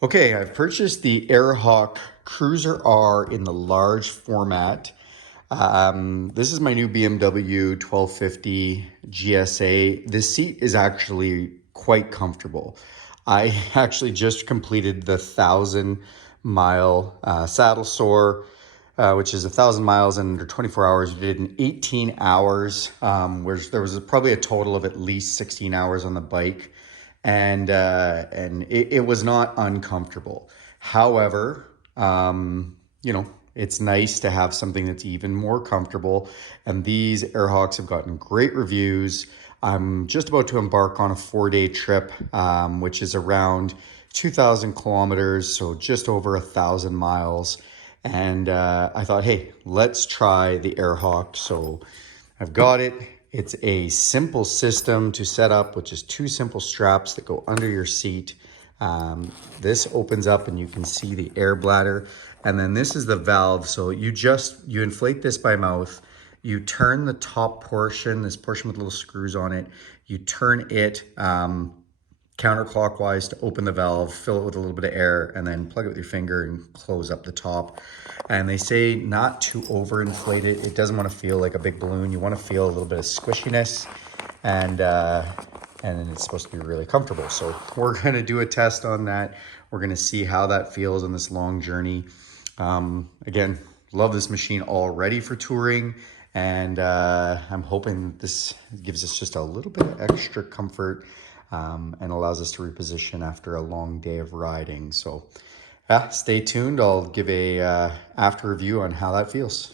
Okay, I've purchased the AirHawk Cruiser R in the large format. This is my new BMW 1250 GSA. This seat is actually quite comfortable. I actually just completed the 1,000 mile saddle soar, which is 1,000 miles in under 24 hours. We did it in 18 hours, where there was probably a total of at least 16 hours on the bike, and it was not uncomfortable. However, it's nice to have something that's even more comfortable. And these AirHawks have gotten great reviews. I'm just about to embark on a 4-day trip, which is around 2,000 kilometers, so just over 1,000 miles. And I thought, hey, let's try the AirHawk. So I've got it. It's a simple system to set up, which is two simple straps that go under your seat. This opens up and you can see the air bladder. And then this is the valve. So you inflate this by mouth. You turn the top portion, this portion with little screws on it, you turn it counterclockwise to open the valve, fill it with a little bit of air, and then plug it with your finger and close up the top. And they say not to overinflate it. It doesn't want to feel like a big balloon. You want to feel a little bit of squishiness, and then it's supposed to be really comfortable. So we're going to do a test on that. We're going to see how that feels on this long journey. Again, love this machine already for touring, and I'm hoping this gives us just a little bit of extra comfort, and allows us to reposition after a long day of riding. So stay tuned. I'll give a after review on how that feels.